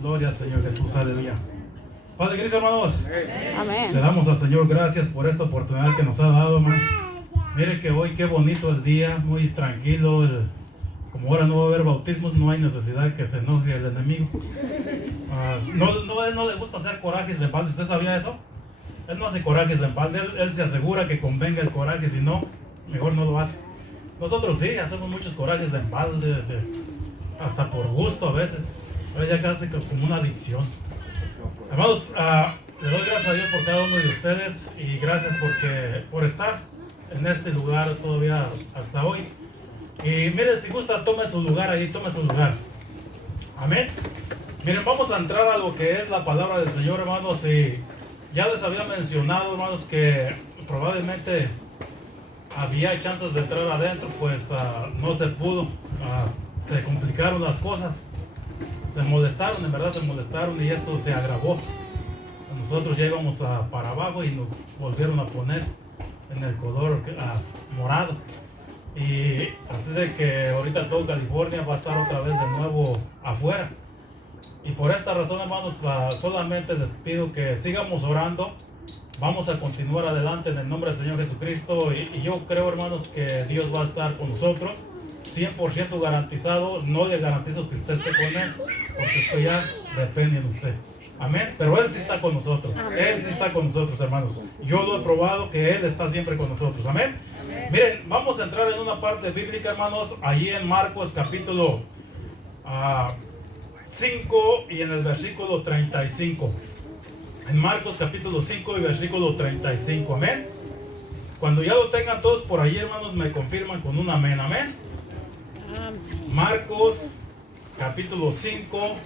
Gloria al Señor Jesús, aleluya. Padre Cristo, hermanos, Amén. le damos al Señor gracias por esta oportunidad que nos ha dado, hermano. Mire que hoy qué bonito el día, muy tranquilo. Como ahora no va a haber bautismos, no hay necesidad que se enoje el enemigo. Él no le gusta hacer corajes de balde. ¿Usted sabía eso? Él no hace corajes de balde. Él se asegura que convenga el coraje, si no, mejor no lo hace. Nosotros sí, hacemos muchos corajes de balde, hasta por gusto a veces. Pero ya casi como una adicción. Hermanos, le doy gracias a Dios por cada uno de ustedes y gracias por estar en este lugar todavía hasta hoy. Y mire, si gusta, tome su lugar ahí, tome su lugar. Amén. Miren, vamos a entrar a lo que es la palabra del Señor, hermanos. Y ya les había mencionado, hermanos, que probablemente había chances de entrar adentro, pues no se pudo. Se complicaron las cosas. Se molestaron, en verdad se molestaron y esto se agravó. Nosotros llegamos para abajo y nos volvieron a poner en el color morado. Y así de que ahorita todo California va a estar otra vez de nuevo afuera. Y por esta razón, hermanos, solamente les pido que sigamos orando. Vamos a continuar adelante en el nombre del Señor Jesucristo. Y yo creo, hermanos, que Dios va a estar con nosotros. 100% garantizado. No le garantizo que usted esté con Él, porque esto ya depende de usted. Amén. Pero Él sí está con nosotros. Amén. Él sí está con nosotros, hermanos. Yo lo he probado que Él está siempre con nosotros. Amén. Amén. Miren, vamos a entrar en una parte bíblica, hermanos, allí en Marcos capítulo 5 y en el versículo 35. En Marcos capítulo 5 y versículo 35. Amén. Cuando ya lo tengan todos por ahí, hermanos, me confirman con un amén. Amén. Marcos capítulo 5.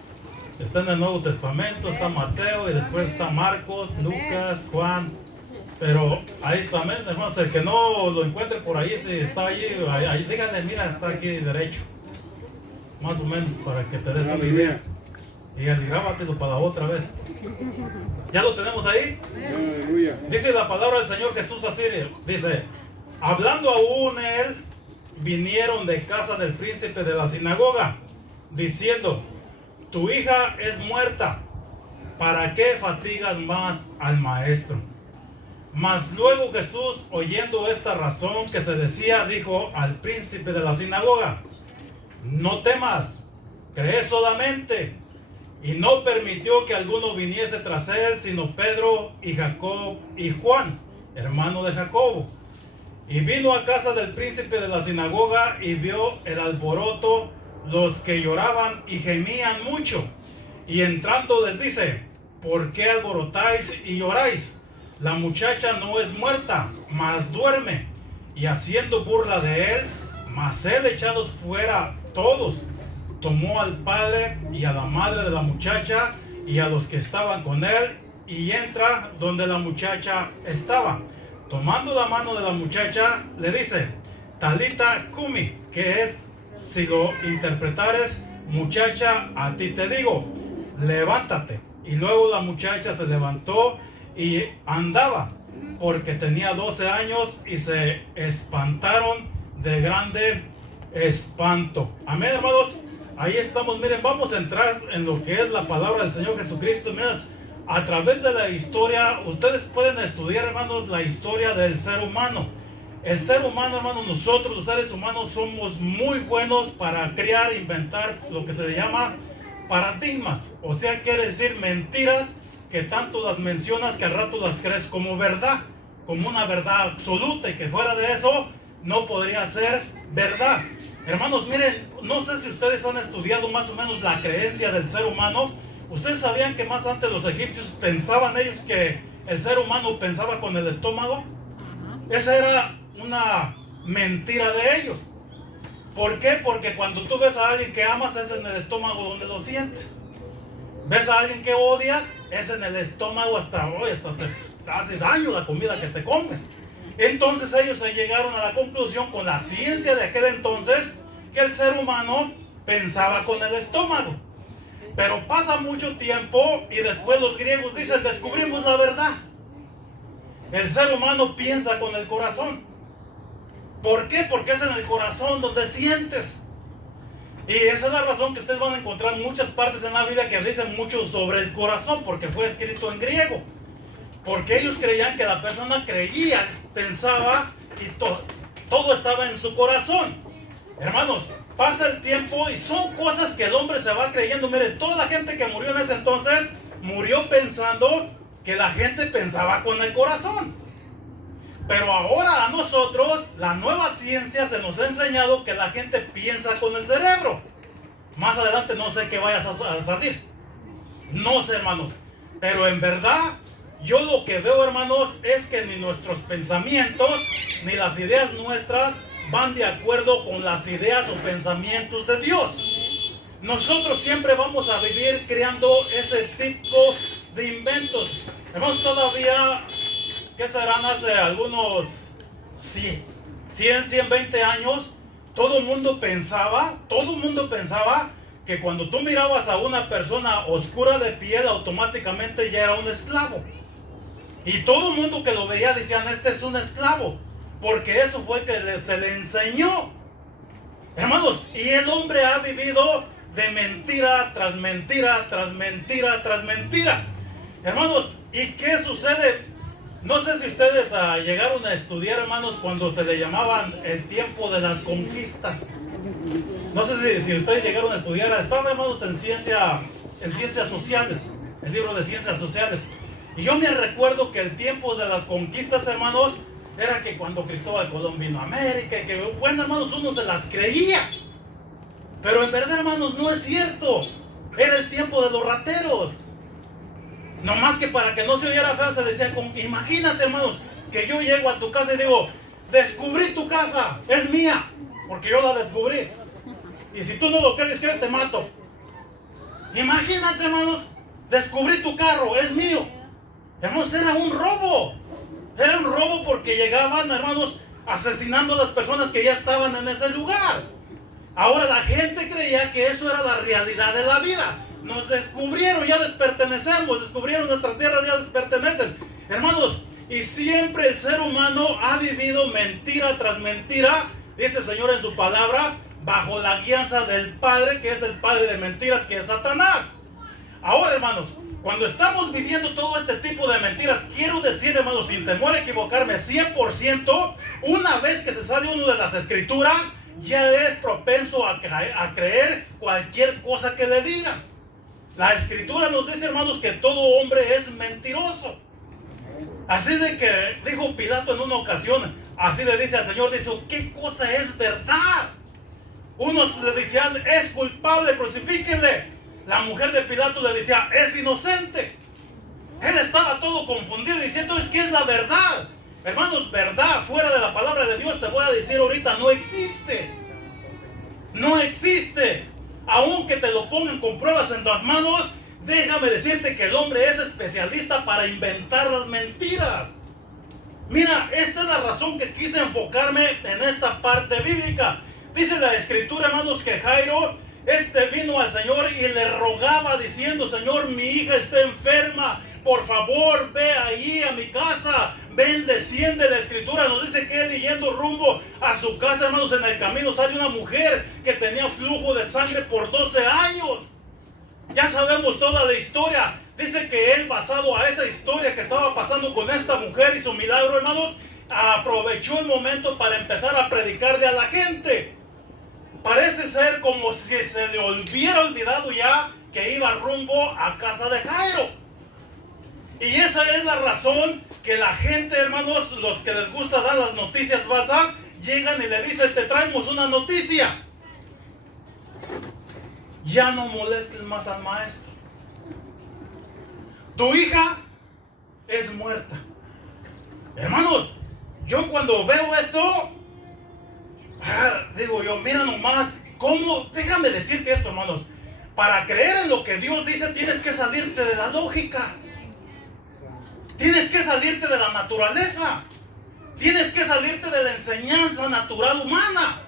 Está en el Nuevo Testamento, está Mateo y después está Marcos, Lucas, Juan. Pero ahí está, amén, hermanos. El que no lo encuentre por ahí, si está ahí, díganle, mira, está aquí derecho. Más o menos para que te des una idea. Y grábatelo para la otra vez. ¿Ya lo tenemos ahí? Dice la palabra del Señor Jesús así, dice: hablando aún él, vinieron de casa del príncipe de la sinagoga, diciendo: tu hija es muerta, ¿para qué fatigas más al maestro? Mas luego Jesús, oyendo esta razón que se decía, dijo al príncipe de la sinagoga: no temas, cree solamente. Y no permitió que alguno viniese tras él, sino Pedro y Jacob y Juan, hermano de Jacobo. Y vino a casa del príncipe de la sinagoga y vio el alboroto, los que lloraban y gemían mucho. Y entrando les dice: ¿por qué alborotáis y lloráis? La muchacha no es muerta, mas duerme. Y haciendo burla de él, mas él, echados fuera todos, tomó al padre y a la madre de la muchacha y a los que estaban con él, y entra donde la muchacha estaba. Tomando la mano de la muchacha, le dice: Talita cumi, que es, si lo interpretares, muchacha, a ti te digo, levántate. Y luego la muchacha se levantó y andaba, porque tenía 12 años, y se espantaron de grande espanto. Amén, hermanos. Ahí estamos. Miren, vamos a entrar en lo que es la palabra del Señor Jesucristo. Miren, a través de la historia, ustedes pueden estudiar, hermanos, la historia del ser humano. El ser humano, hermanos, nosotros los seres humanos somos muy buenos para crear, inventar lo que se le llama paradigmas. O sea, quiere decir mentiras que tanto las mencionas que al rato las crees como verdad, como una verdad absoluta, y que fuera de eso no podría ser verdad. Hermanos, miren, no sé si ustedes han estudiado más o menos la creencia del ser humano. ¿Ustedes sabían que más antes los egipcios pensaban ellos que el ser humano pensaba con el estómago? Esa era una mentira de ellos. ¿Por qué? Porque cuando tú ves a alguien que amas, es en el estómago donde lo sientes. Ves a alguien que odias, es en el estómago, hasta te hace daño la comida que te comes. Entonces ellos se llegaron a la conclusión, con la ciencia de aquel entonces, que el ser humano pensaba con el estómago. Pero pasa mucho tiempo y después los griegos dicen: descubrimos la verdad. El ser humano piensa con el corazón. ¿Por qué? Porque es en el corazón donde sientes. Y esa es la razón que ustedes van a encontrar muchas partes en la Biblia que dicen mucho sobre el corazón, porque fue escrito en griego. Porque ellos creían que la persona creía, pensaba y todo estaba en su corazón. Hermanos, pasa el tiempo y son cosas que el hombre se va creyendo. Mire, toda la gente que murió en ese entonces murió pensando que la gente pensaba con el corazón. Pero ahora a nosotros, la nueva ciencia se nos ha enseñado que la gente piensa con el cerebro. Más adelante no sé qué vayas a salir. No sé, hermanos. Pero en verdad, yo lo que veo, hermanos, es que ni nuestros pensamientos, ni las ideas nuestras van de acuerdo con las ideas o pensamientos de Dios. Nosotros siempre vamos a vivir creando ese tipo de inventos. Hermanos, todavía, ¿qué serán? Hace algunos 120 años, todo el mundo pensaba que cuando tú mirabas a una persona oscura de piel, automáticamente ya era un esclavo. Y todo el mundo que lo veía decían, este es un esclavo, porque eso fue que se le enseñó. Hermanos, y el hombre ha vivido de mentira tras mentira, tras mentira, tras mentira. Hermanos, ¿y qué sucede? No sé si ustedes llegaron a estudiar, hermanos, cuando se le llamaban el tiempo de las conquistas. No sé si ustedes llegaron a estudiar. Estaba, hermanos, en ciencias sociales, el libro de ciencias sociales. Y yo me recuerdo que el tiempo de las conquistas, hermanos, era que cuando Cristóbal Colón vino a América, y que, bueno, hermanos, uno se las creía. Pero en verdad, hermanos, no es cierto. Era el tiempo de los rateros. No más que para que no se oyera feo, se decía, imagínate, hermanos, que yo llego a tu casa y digo, descubrí tu casa, es mía, porque yo la descubrí. Y si tú no lo crees, te mato. Imagínate, hermanos, descubrí tu carro, es mío. Hermanos, era un robo. Era un robo porque llegaban, hermanos, asesinando a las personas que ya estaban en ese lugar. Ahora la gente creía que eso era la realidad de la vida. Nos descubrieron, ya les pertenecemos. Descubrieron nuestras tierras, ya les pertenecen. Hermanos, y siempre el ser humano ha vivido mentira tras mentira, dice el Señor en su palabra, bajo la guianza del Padre, que es el padre de mentiras, que es Satanás. Ahora, hermanos, cuando estamos viviendo todo este tipo de mentiras, quiero decir, hermanos, sin temor a equivocarme, 100%, una vez que se sale uno de las escrituras, ya es propenso a creer cualquier cosa que le digan. La escritura nos dice, hermanos, que todo hombre es mentiroso. Así de que dijo Pilato en una ocasión, así le dice al Señor, dice, ¿qué cosa es verdad? Unos le decían, es culpable, crucifíquenle. La mujer de Pilato le decía, es inocente. Él estaba todo confundido diciendo, es que es la verdad. Hermanos, verdad fuera de la palabra de Dios, te voy a decir ahorita, no existe. No existe. Aunque te lo pongan con pruebas en tus manos, déjame decirte que el hombre es especialista para inventar las mentiras. Mira, esta es la razón que quise enfocarme en esta parte bíblica. Dice la escritura, hermanos, que Jairo, vino al Señor y le rogaba diciendo, Señor, mi hija está enferma, por favor, ve ahí a mi casa, ven, desciende. La escritura nos dice que él, yendo rumbo a su casa, hermanos, en el camino sale una mujer que tenía flujo de sangre por 12 años. Ya sabemos toda la historia. Dice que él, basado a esa historia que estaba pasando con esta mujer y su milagro, hermanos, aprovechó el momento para empezar a predicarle a la gente. Parece ser como si se le hubiera olvidado ya que iba rumbo a casa de Jairo. Y esa es la razón que la gente, hermanos, los que les gusta dar las noticias falsas, llegan y le dicen, te traemos una noticia. Ya no molestes más al maestro. Tu hija es muerta. Hermanos, yo cuando veo esto, digo yo, mira nomás, ¿cómo? Déjame decirte esto, hermanos. Para creer en lo que Dios dice, tienes que salirte de la lógica. Tienes que salirte de la naturaleza. Tienes que salirte de la enseñanza natural humana.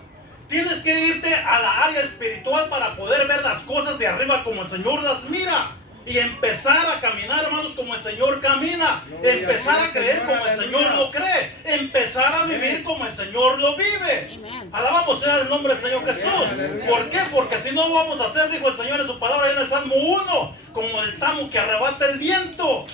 Tienes que irte a la área espiritual para poder ver las cosas de arriba como el Señor las mira. y empezar a caminar, hermanos, como el Señor camina, empezar a creer como el Señor lo cree, empezar a vivir como el Señor lo vive. Alabamos sea el nombre del Señor Jesús. ¿Por qué? Porque si no vamos a hacer, dijo el Señor en su palabra en el Salmo 1, como el tamo que arrebata el viento.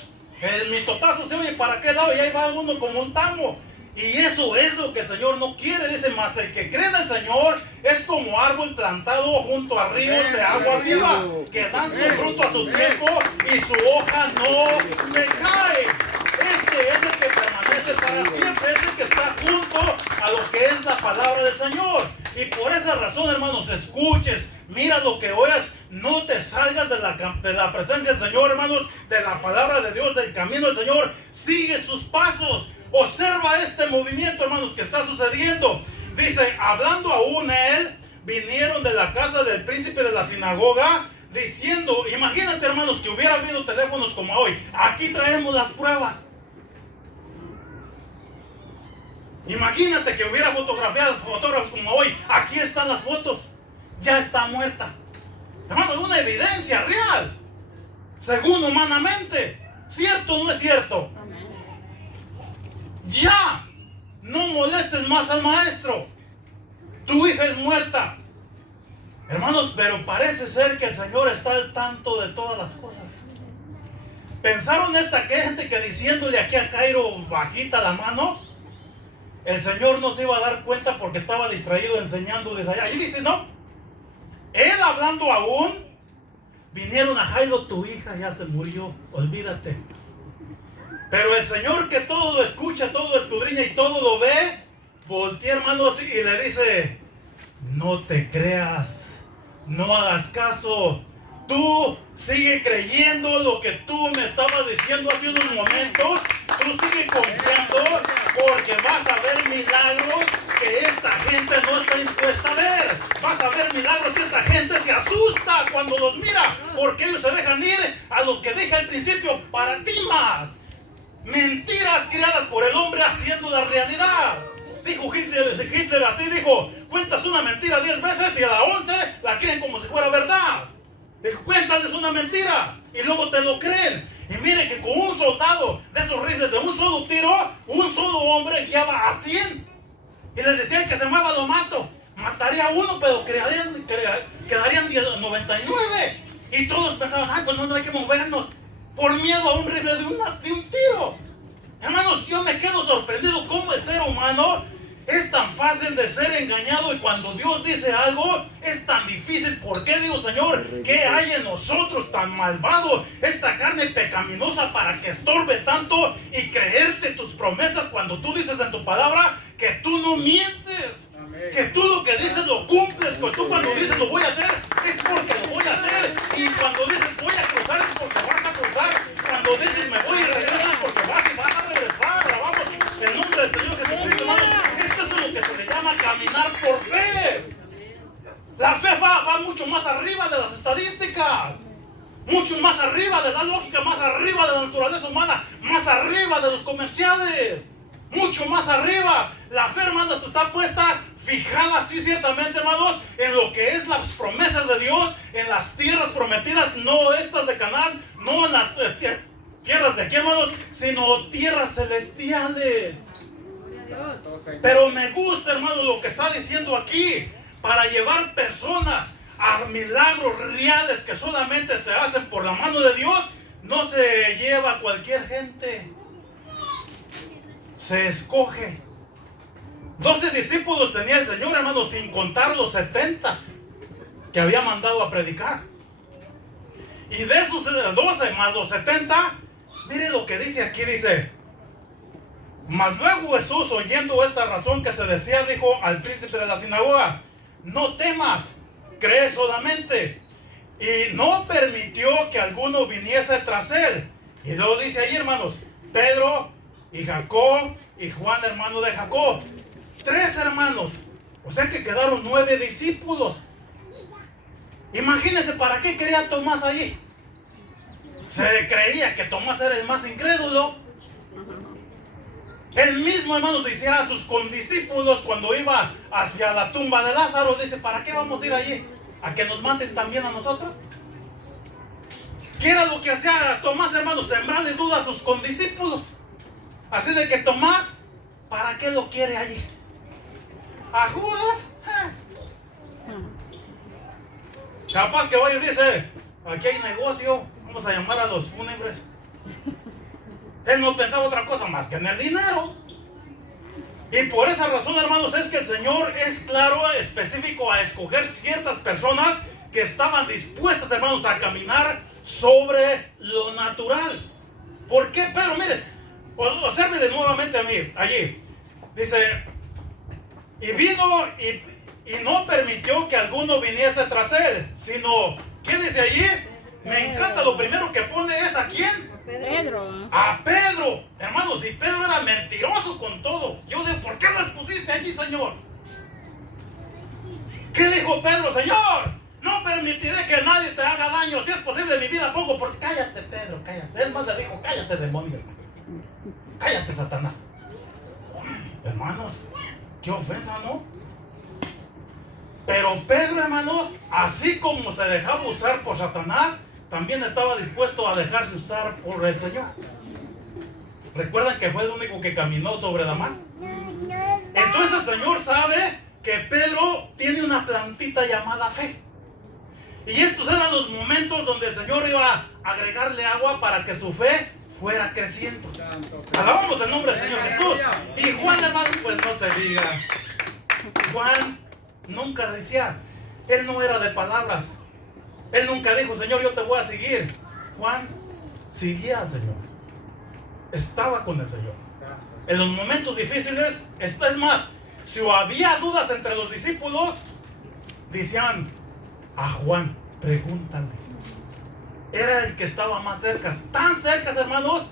El mitotazo se oye para qué lado y ahí va uno como un tamo. Y eso es lo que el Señor no quiere. Dice, más el que cree en el Señor es como árbol plantado junto a ríos de agua viva, que dan su fruto a su tiempo y su hoja no se cae. Este es el que permanece para siempre, es el que está junto a lo que es la palabra del Señor. Y por esa razón, hermanos, escuches, mira lo que oyas, no te salgas de la presencia del Señor, hermanos, de la palabra de Dios, del camino del Señor. Sigue sus pasos. Observa este movimiento, hermanos, que está sucediendo. Dice, hablando aún él, vinieron de la casa del príncipe de la sinagoga, diciendo, imagínate, hermanos, que hubiera habido teléfonos como hoy. Aquí traemos las pruebas. Imagínate que hubiera fotógrafos como hoy. Aquí están las fotos. Ya está muerta. Hermanos, una evidencia real, según humanamente. ¿Cierto o no es cierto? Ya, no molestes más al maestro. Tu hija es muerta. Hermanos, pero parece ser que el Señor está al tanto de todas las cosas. ¿Pensaron esta gente que diciéndole aquí a Cairo bajita la mano, el Señor no se iba a dar cuenta porque estaba distraído enseñando desde allá? Y dice, no. Él hablando aún, vinieron a Jairo, tu hija ya se murió, olvídate. Pero el Señor, que todo lo escucha, todo lo escudriña y todo lo ve, voltea, hermanos, y le dice, no te creas, no hagas caso. Tú sigue creyendo lo que tú me estabas diciendo hace unos momentos. Tú sigue confiando, porque vas a ver milagros que esta gente no está impuesta a ver. Vas a ver milagros que esta gente se asusta cuando los mira, porque ellos se dejan ir a lo que dije al principio, paradigmas, mentiras creadas por el hombre haciendo la realidad. Dijo Hitler así, dijo, cuentas una mentira 10 veces y a la 11 la creen como si fuera verdad. Dijo, cuéntales una mentira y luego te lo creen. Y mire que con un soldado de esos rifles de un solo tiro, un solo hombre guiaba a 100. Y les decían que se mueva lo mato. Mataría a uno, pero quedarían 99. Y todos pensaban, ay, pues no hay que movernos por miedo a un rifle de un tiro. Hermanos, yo me quedo sorprendido cómo el ser humano es tan fácil de ser engañado, y cuando Dios dice algo es tan difícil. ¿Por qué digo, Señor, qué hay en nosotros tan malvado, esta carne pecaminosa, para que estorbe tanto y creerte tus promesas cuando tú dices en tu palabra que tú no mientes? Que tú lo que dices lo cumples, que tú cuando dices lo voy a hacer es porque lo voy a hacer, y cuando dices voy a cruzar es porque vas a cruzar, cuando dices me voy y regreso es porque vas y vas a regresar. Alabamos el nombre del Señor Jesucristo, hermanos. Esto es lo que se le llama caminar por fe. La fe va mucho más arriba de las estadísticas, mucho más arriba de la lógica, más arriba de la naturaleza humana, más arriba de los comerciales, mucho más arriba. La fe, hermanos, está puesta, fijada así ciertamente, hermanos, en lo que es las promesas de Dios, en las tierras prometidas, no estas de Canaán, no en las tierras de aquí, hermanos, sino tierras celestiales. Pero me gusta, hermanos, lo que está diciendo aquí, para llevar personas a milagros reales que solamente se hacen por la mano de Dios. No se lleva a cualquier gente, se escoge. 12 discípulos tenía el Señor, hermanos, sin contar los 70 que había mandado a predicar. Y de esos 12 más los 70, mire lo que dice aquí, dice: mas luego Jesús, oyendo esta razón que se decía, dijo al príncipe de la sinagoga: no temas, cree solamente. Y no permitió que alguno viniese tras él. Y luego dice ahí, hermanos, Pedro y Jacob y Juan, hermano de Jacob. 3 hermanos. O sea que quedaron 9 discípulos. Imagínense para qué quería Tomás allí. Se creía que Tomás era el más incrédulo. Él mismo, hermanos, decía a sus condiscípulos cuando iba hacia la tumba de Lázaro, dice: ¿para qué vamos a ir allí? ¿A que nos maten también a nosotros? ¿Qué era lo que hacía Tomás, hermanos? Sembrarle dudas a sus condiscípulos. Así de que Tomás, ¿para qué lo quiere allí? A Judas, capaz que vaya y dice, aquí hay negocio, vamos a llamar a los fúnebres. Él no pensaba otra cosa más que en el dinero. Y por esa razón, hermanos, es que el Señor es claro, específico a escoger ciertas personas que estaban dispuestas, hermanos, a caminar sobre lo natural. ¿Por qué Pedro? Miren, observen de nuevamente a mí, allí. Dice, y vino y no permitió que alguno viniese tras él, sino, ¿qué dice allí? Me encanta, lo primero que pone es ¿a quién? Pedro. A Pedro. Hermanos, y Pedro era mentiroso con todo. Yo digo, ¿por qué lo expusiste allí, Señor? ¿Qué dijo Pedro? Señor, no permitiré que nadie te haga daño. Si es posible, mi vida pongo por... Cállate, Pedro, cállate. Él más le dijo, cállate, demonios. Cállate, Satanás. Hermanos, qué ofensa, ¿no? Pero Pedro, hermanos, así como se dejaba usar por Satanás, también estaba dispuesto a dejarse usar por el Señor. ¿Recuerdan que fue el único que caminó sobre la mar? Entonces el Señor sabe que Pedro tiene una plantita llamada fe. Y estos eran los momentos donde el Señor iba a agregarle agua para que su fe fuera creciendo. Alabamos el nombre del Señor Jesús. Y Juan, hermanos, pues no se diga. Juan nunca decía, él no era de palabras. Él nunca dijo, Señor, yo te voy a seguir. Juan seguía al Señor. Estaba con el Señor. En los momentos difíciles, es más, si había dudas entre los discípulos, decían a Juan, pregúntale. Era el que estaba más cerca, tan cerca, hermanos.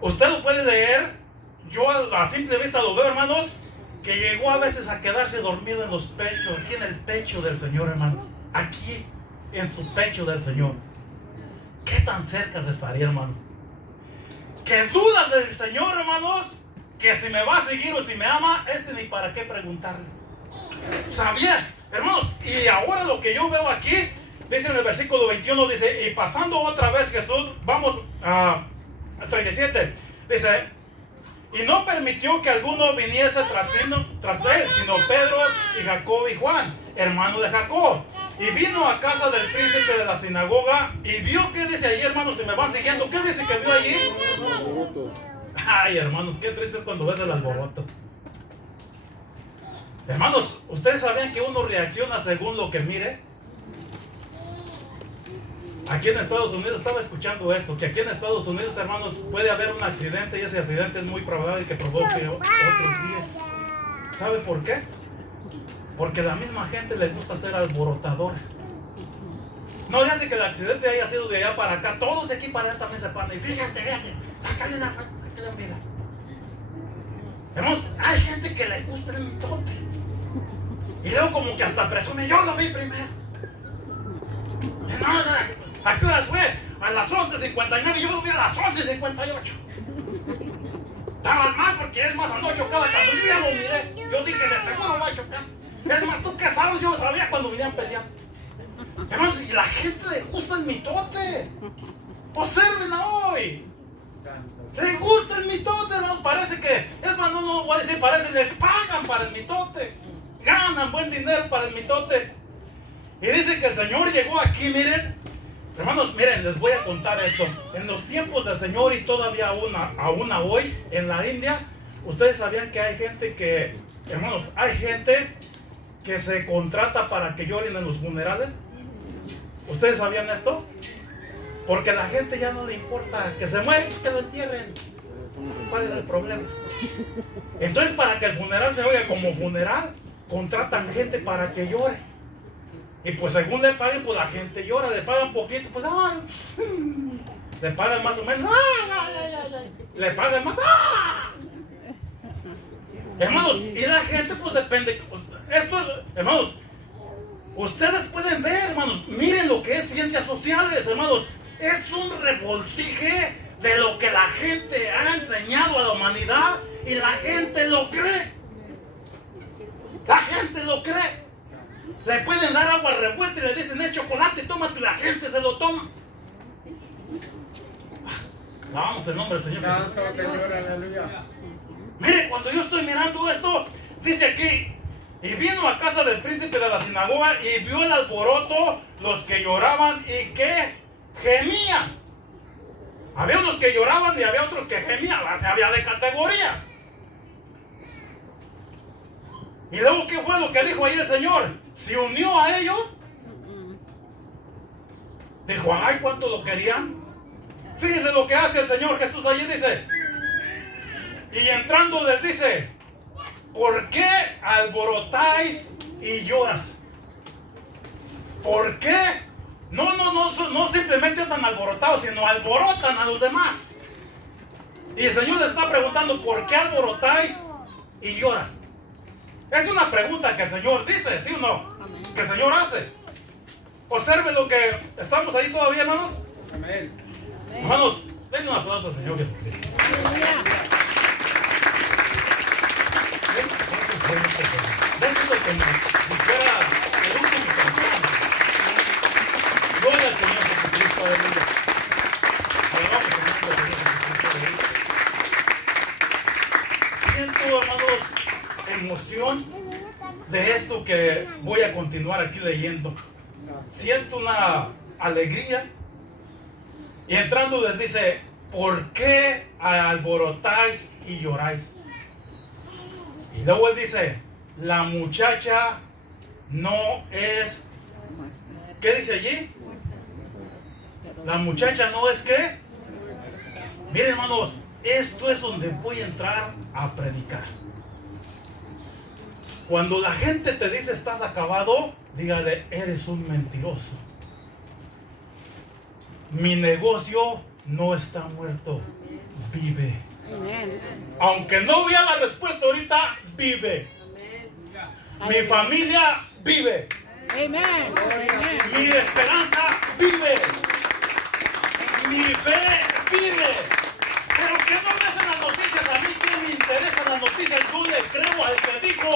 Usted lo puede leer. Yo a simple vista lo veo, hermanos, que llegó a veces a quedarse dormido en los pechos, aquí en el pecho del Señor, hermanos. Aquí, en su pecho del Señor. ¿Qué tan cerca estaría, hermanos? Que dudas del Señor, hermanos, que si me va a seguir o si me ama, ni para qué preguntarle. Sabía, hermanos, y ahora lo que yo veo aquí, dice en el versículo 21, dice, y pasando otra vez Jesús, vamos a 37, dice, y no permitió que alguno viniese tras él, sino Pedro y Jacob y Juan, hermano de Jacob. Y vino a casa del príncipe de la sinagoga y vio, ¿qué dice allí, hermanos? Si me van siguiendo, ¿qué dice que vio allí? Ay, hermanos, qué triste es cuando ves el alboroto. Hermanos, ¿ustedes sabían que uno reacciona según lo que mire? Aquí en Estados Unidos, estaba escuchando esto, que aquí en Estados Unidos, hermanos, puede haber un accidente y ese accidente es muy probable que provoque otros 10. ¿Sabe por qué? Porque a la misma gente le gusta ser alborotadora. No le hace que el accidente haya sido de allá para acá. Todos de aquí para allá también se paran. Y fíjate, sácale una vida. Hermanos, hay gente que le gusta el mitote. Y luego como que hasta presume, yo lo vi primero. Hermano, ¿a qué horas fue? A las 11:59, yo lo vi a las 11:58. Estaban mal porque es más, no chocaba cuando yo ya lo miré. Yo dije, de seguro va a chocar. Es más, ¿tú qué sabes? Yo sabía cuando venían peleando. Hermanos, y la gente le gusta el mitote. Observenla hoy. Le gusta el mitote, hermanos. Parece que, es más, no voy a decir, parece que les pagan para el mitote. Ganan buen dinero para el mitote. Y dice que el Señor llegó aquí, miren. Hermanos, miren, les voy a contar esto. En los tiempos del Señor y todavía aún hoy, en la India, ustedes sabían que hay gente que, hermanos, hay gente que se contrata para que lloren en los funerales. ¿Ustedes sabían esto? Porque a la gente ya no le importa que se muera, que lo entierren. ¿Cuál es el problema? Entonces, para que el funeral se oiga como funeral, contratan gente para que llore. Y pues según le paguen, pues la gente llora. Le pagan poquito, pues le pagan más o menos. Le pagan más. Hermanos, y la gente pues depende. Esto, hermanos, ustedes pueden ver, hermanos, miren lo que es ciencias sociales, hermanos. Es un revoltije de lo que la gente ha enseñado a la humanidad y la gente lo cree. La gente lo cree. Le pueden dar agua revuelta y le dicen es chocolate, tómate, y la gente se lo toma. Vamos el nombre del Señor Jesús. Santo Señor, aleluya. Mire, cuando yo estoy mirando esto, dice aquí, y vino a casa del príncipe de la sinagoga y vio el alboroto, los que lloraban y que gemían. Había unos que lloraban y había otros que gemían, había de categorías. Y luego, ¿qué fue lo que dijo ahí el Señor? Se unió a ellos. Dijo, ay, ¿cuánto lo querían? Fíjense lo que hace el Señor Jesús allí, dice. Y entrando les dice, ¿por qué alborotáis y lloras? ¿Por qué? No simplemente están alborotados, sino alborotan a los demás. Y el Señor les está preguntando, ¿por qué alborotáis y lloras? Es una pregunta que el Señor dice, ¿sí o no? Que el Señor hace. Observe lo que estamos ahí todavía, hermanos. Amén. Hermanos, denle un aplauso al Señor Jesucristo. Déjenlo como si fuera el último canción. Gloria al Señor Jesucristo, aleluya. Alabamos el nombre del Señor Jesucristo, aleluya. Siento, hermanos, emoción de esto que voy a continuar aquí leyendo. Siento una alegría. Y entrando les dice, ¿por qué alborotáis y lloráis? Y luego él dice, la muchacha no es... ¿Qué dice allí? La muchacha no es ¿qué? Miren, hermanos, esto es donde voy a entrar a predicar. Cuando la gente te dice estás acabado, dígale, eres un mentiroso. Mi negocio no está muerto, vive. Aunque no vea la respuesta ahorita, vive. Mi familia vive. Mi esperanza vive. Mi fe vive. Pero que no me hacen las noticias a mí, que me interesan las noticias. Yo le creo al que dijo,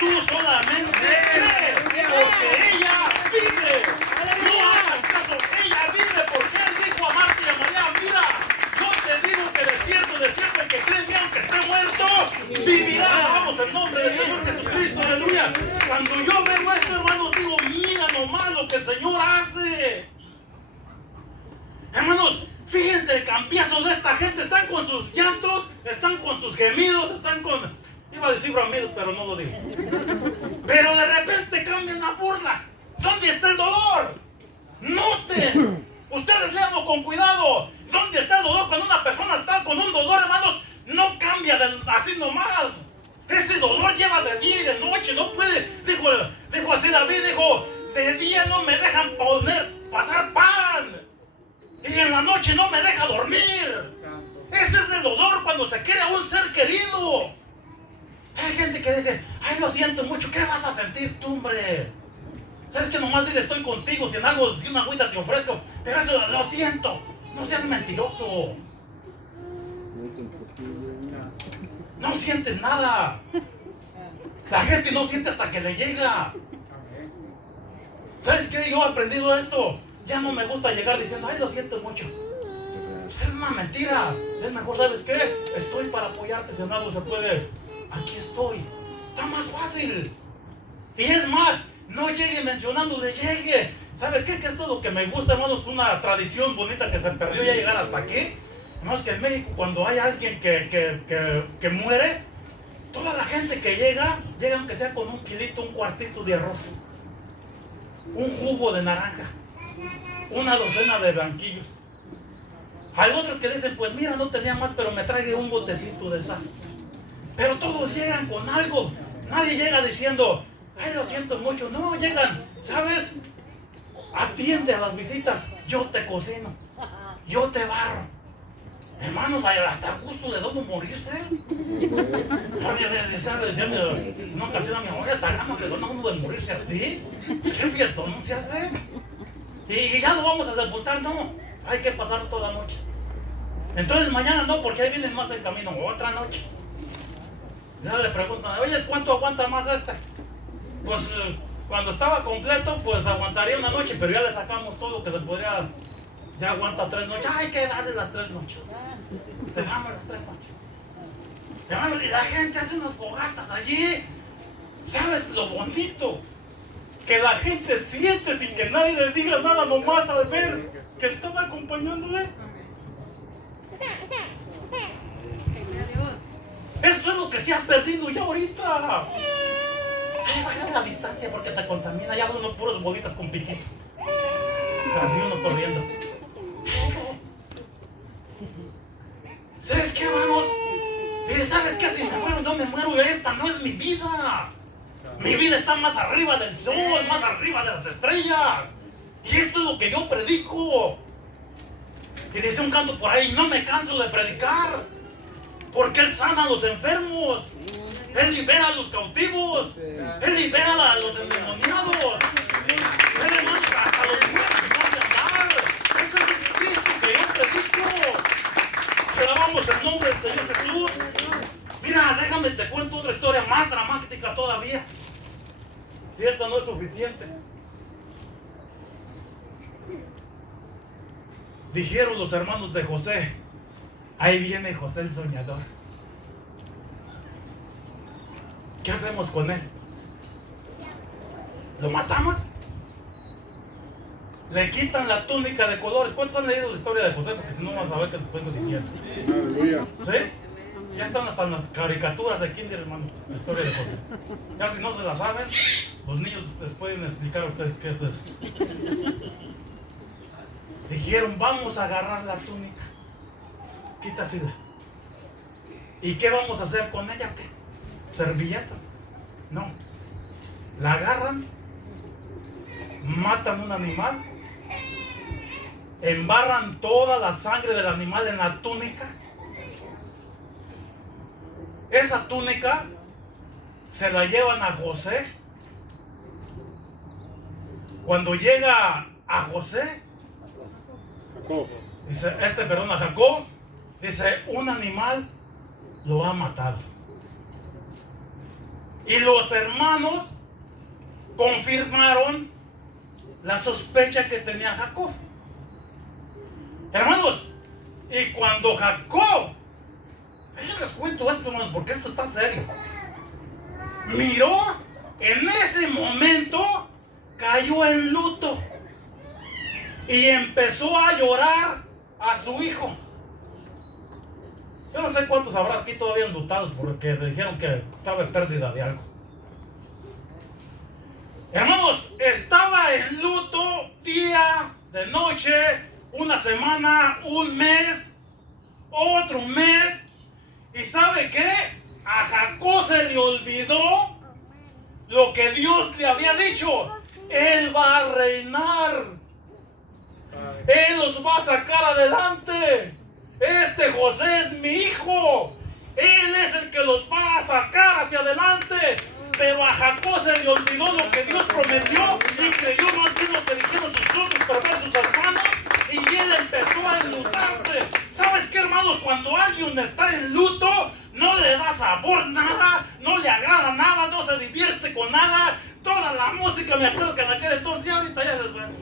tú solamente crees, porque ella vive. No hagas caso, ella vive, porque él dijo a Marta y a María, mira, yo te digo que de cierto, el que cree en mí, aunque esté muerto, vivirá. Vamos, en nombre del Señor Jesucristo, aleluya. Cuando yo veo esto, hermanos, digo, mira nomás lo que el Señor hace. Hermanos, fíjense el cambiazo de esta gente. Están con sus llantos, están con sus gemidos, están con... Iba a decir bramidos, pero no lo digo. Pero de repente cambian la burla. ¿Dónde está el dolor? Noten. Ustedes leanlo con cuidado. ¿Dónde está el dolor? Cuando una persona está con un dolor, hermanos, no cambia así nomás. Ese dolor lleva de día y de noche. No puede, dijo así David, dijo, de día no me dejan pasar pan. Y en la noche no me deja dormir. Ese es el dolor cuando se quiere a un ser querido. Hay gente que dice, ay, lo siento mucho. ¿Qué vas a sentir tú, hombre? ¿Sabes que nomás dile estoy contigo? Si en algo, si una agüita te ofrezco. Pero eso lo siento. No seas mentiroso. No sientes nada. La gente no siente hasta que le llega. ¿Sabes qué? Yo he aprendido esto. Ya no me gusta llegar diciendo, ay, lo siento mucho. Pues es una mentira. Es mejor, ¿sabes qué? Estoy para apoyarte, si en algo se puede. Aquí estoy. Está más fácil. Y es más, no llegue mencionándole, llegue. ¿Sabe qué? Que esto es lo que me gusta, hermanos. Una tradición bonita que se perdió ya llegar hasta aquí. Hermanos, que en México, cuando hay alguien que muere, toda la gente que llega aunque sea con un kilito, un cuartito de arroz, un jugo de naranja, una docena de blanquillos. Hay otros que dicen, pues mira, no tenía más, pero me traje un botecito de sal. Pero todos llegan con algo. Nadie llega diciendo, ay, lo siento mucho. No, llegan, ¿sabes? Atiende a las visitas. Yo te cocino, yo te barro. Hermanos, hasta gusto le da uno morirse. Decía en una ocasión a mi mamá, hasta gana le da uno de morirse así. Pues qué fiestón no se hace. Y ya lo vamos a sepultar, no. Hay que pasar toda la noche. Entonces mañana no, porque ahí vienen más en camino. Otra noche. Ya le preguntan, oye, ¿cuánto aguanta más este? Pues cuando estaba completo, pues aguantaría una noche, pero ya le sacamos todo lo que se podría Ya aguanta 3 noches. Hay que darle las 3 noches. Le damos las 3 noches. Hermano, y la gente hace unas fogatas allí. ¿Sabes lo bonito? Que la gente siente sin que nadie le diga nada, nomás al ver que están acompañándole. Esto es lo que se ha perdido ya ahorita. Ay, baja la distancia porque te contamina. Ya unos puros bolitas con piquitos. Casi uno corriendo. ¿Sabes qué, hermanos? ¿Sabes qué? Si me muero, no me muero. Esta no es mi vida. Mi vida está más arriba del sol, más arriba de las estrellas. Y esto es lo que yo predico. Y dice un canto por ahí: no me canso de predicar, porque Él sana a los enfermos, Él libera a los cautivos, Él libera a los endemoniados, Él, hermano, hasta los muertos pueden andar. Ese es el Cristo que yo predico. Alabamos el nombre del Señor Jesús. Mira, déjame te cuento otra historia más dramática todavía, si esta no es suficiente. Dijeron los hermanos de José: ahí viene José el soñador. ¿Qué hacemos con él? ¿Lo matamos? Le quitan la túnica de colores. ¿Cuántos han leído la historia de José? Porque si no van a saber qué les estoy diciendo. ¿Sí? Ya están hasta en las caricaturas de kinder, hermano, la historia de José. Ya si no se la saben, los niños les pueden explicar a ustedes qué es eso. Dijeron: vamos a agarrar la túnica. Quítasela. ¿Y qué vamos a hacer con ella? ¿Qué? ¿Servilletas? No. La agarran, matan un animal, embarran toda la sangre del animal en la túnica. Esa túnica se la llevan a José. Cuando llega a José, dice, a Jacob, dice: un animal lo ha matado. Y los hermanos confirmaron la sospecha que tenía Jacob. Hermanos, y cuando Jacob, yo les cuento esto, hermanos, porque esto está serio, miró, en ese momento cayó en luto y empezó a llorar a su hijo. Yo no sé cuántos habrá aquí todavía enlutados porque le dijeron que estaba en pérdida de algo. Hermanos, estaba en luto día, de noche, una semana, un mes, otro mes. ¿Y sabe qué? A Jacob se le olvidó lo que Dios le había dicho. Él va a reinar. Él los va a sacar adelante. Este José es mi hijo. Él es el que los va a sacar hacia adelante. Pero a Jacob se le olvidó lo que Dios prometió y creyó más bien lo que dijeron sus otros perversos hermanos, y él empezó a enlutarse. ¿Sabes qué, hermanos? Cuando alguien está en luto, no le da sabor nada, no le agrada nada, no se divierte con nada. Toda la música, me acuerdo que en aquel entonces, ya ahorita ya les van.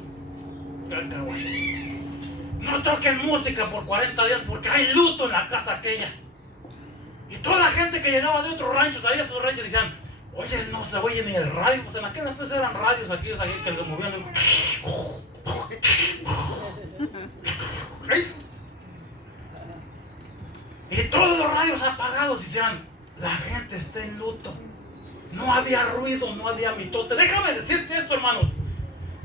No toquen música por 40 días porque hay luto en la casa aquella. Y toda la gente que llegaba de otros ranchos, ahí a esos ranchos, decían: oye, no se oye ni el radio. Pues en aquel entonces eran radios aquí que lo movían. Y todos los radios apagados. Decían: la gente está en luto. No había ruido, no había mitote. Déjame decirte esto, hermanos.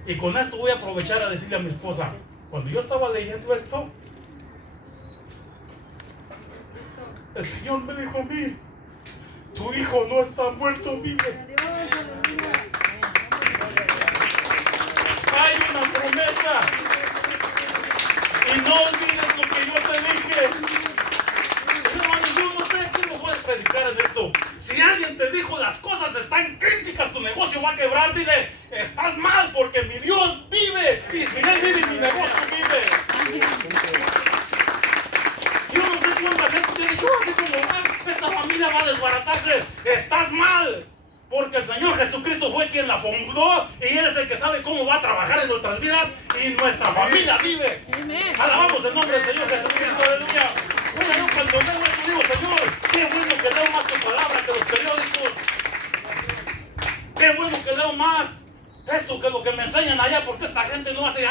Y con esto voy a aprovechar a decirle a mi esposa: cuando yo estaba leyendo esto, el Señor me dijo a mí: tu hijo no está muerto, vive. Hay una promesa. Y no olvides lo que yo te dije. Hermano, yo no sé quién lo puede predicar en esto. Si alguien te dijo las cosas están críticas, tu negocio va a quebrar, dile: estás mal porque mi Dios vive. Y si Él vive, mi negocio vive. Yo no sé cuánta gente te dice: así como esta familia va a desbaratarse. Estás mal, porque el Señor Jesucristo fue quien la fundó y Él es el que sabe cómo va a trabajar en nuestras vidas, y y nuestra familia vive. Alabamos el nombre del Señor Jesucristo, aleluya. Bueno, yo cuando veo esto digo, Señor, qué bueno que leo más tu palabra que los periódicos. Qué bueno que leo más esto que lo que me enseñan allá, porque esta gente no hace.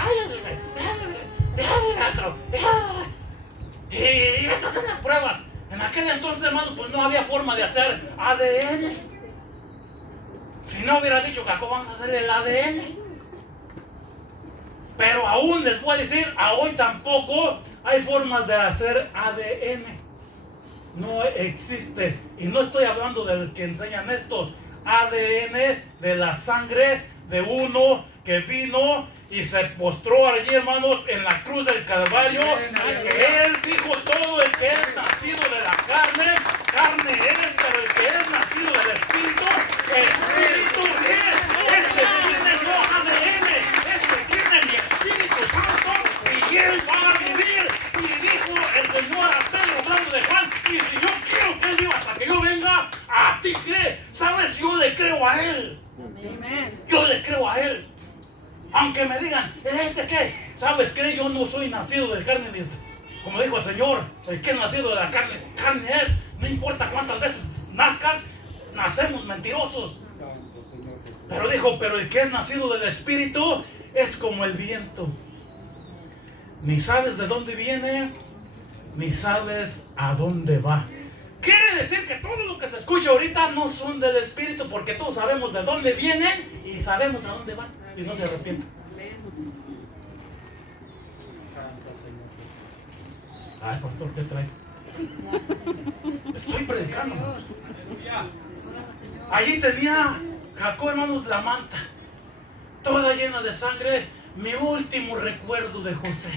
Y estas son las pruebas. En aquel entonces, hermanos, pues no había forma de hacer ADN. Si no hubiera dicho, Jacob, vamos a hacer el ADN. Pero aún les voy a decir, a hoy tampoco hay formas de hacer ADN. No existe. Y no estoy hablando del que enseñan estos. ADN de la sangre de uno que vino y se postró allí, hermanos, en la cruz del Calvario, que él dijo: todo el que es nacido de la carne, carne es, pero el que es nacido del Espíritu, Espíritu es. Este tiene yo ADN, este tiene mi Espíritu Santo, y él va a vivir. Y dijo el Señor a Pedro, hablando de Juan: y si yo quiero que él viva hasta que yo venga, ¿a ti qué? ¿Sabes? Yo le creo a él. Yo le creo a él. Aunque me digan, ¿este qué? ¿Sabes qué? Yo no soy nacido de carne, como dijo el Señor, el que es nacido de la carne, carne es. No importa cuántas veces nazcas, nacemos mentirosos. Pero dijo, pero el que es nacido del Espíritu es como el viento. Ni sabes de dónde viene, ni sabes a dónde va. Quiere decir que todo lo que se escucha ahorita no son del Espíritu, porque todos sabemos de dónde vienen y sabemos a dónde van, si no se arrepienten. Ay, pastor, ¿qué trae? Estoy predicando. Allí tenía Jacob, hermanos, la manta, toda llena de sangre, mi último recuerdo de José.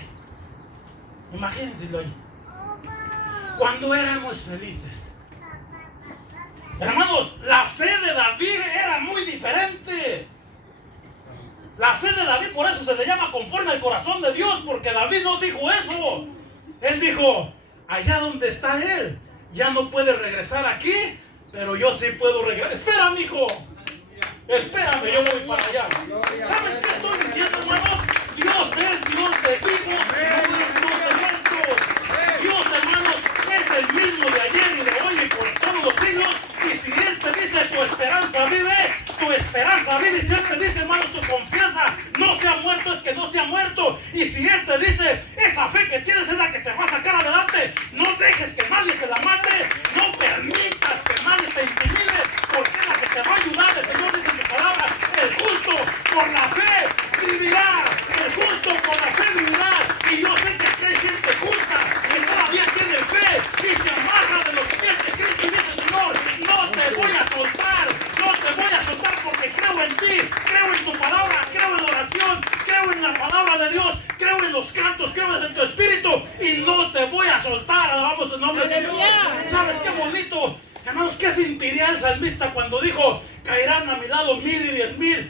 Imagínenselo ahí. Cuando éramos felices. Hermanos, la fe de David era muy diferente. La fe de David, por eso se le llama conforme al corazón de Dios, porque David no dijo eso. Él dijo, allá donde está él, ya no puede regresar aquí, pero yo sí puedo regresar. Espera, mijo. Espérame, yo voy para allá. ¿Sabes qué estoy diciendo, hermanos? Dios es Dios de vivos, no es Dios de muertos. Dios, hermanos, es el mismo de ayer y de hoy y por todos los siglos. Y si Él te dice tu esperanza vive, tu esperanza vive. Y si Él te dice, hermanos, tu confianza no se ha muerto, es que no se ha muerto. Y si Él te dice, esa fe que tienes es la que te va a sacar adelante, no dejes que nadie te la mate, no permitas que nadie te intimide, porque es la que te va a ayudar. El Señor dice en su palabra, el justo por la fe vivirá, el justo por la fe vivirá. Y yo sé que aquí hay gente justa que todavía tiene fe y se amarra de los pies de Cristo y dice, Señor, no te voy a soltar, no te voy a soltar porque creo en ti, creo en tu palabra, creo en la oración, creo en la palabra de Dios, creo en los cantos, creo en tu espíritu y no te voy a soltar. Alabamos el nombre del Señor. ¿Sabes qué bonito? Hermanos, ¿qué sentiría el salmista cuando dijo, caerán a mi lado 1000 y 10,000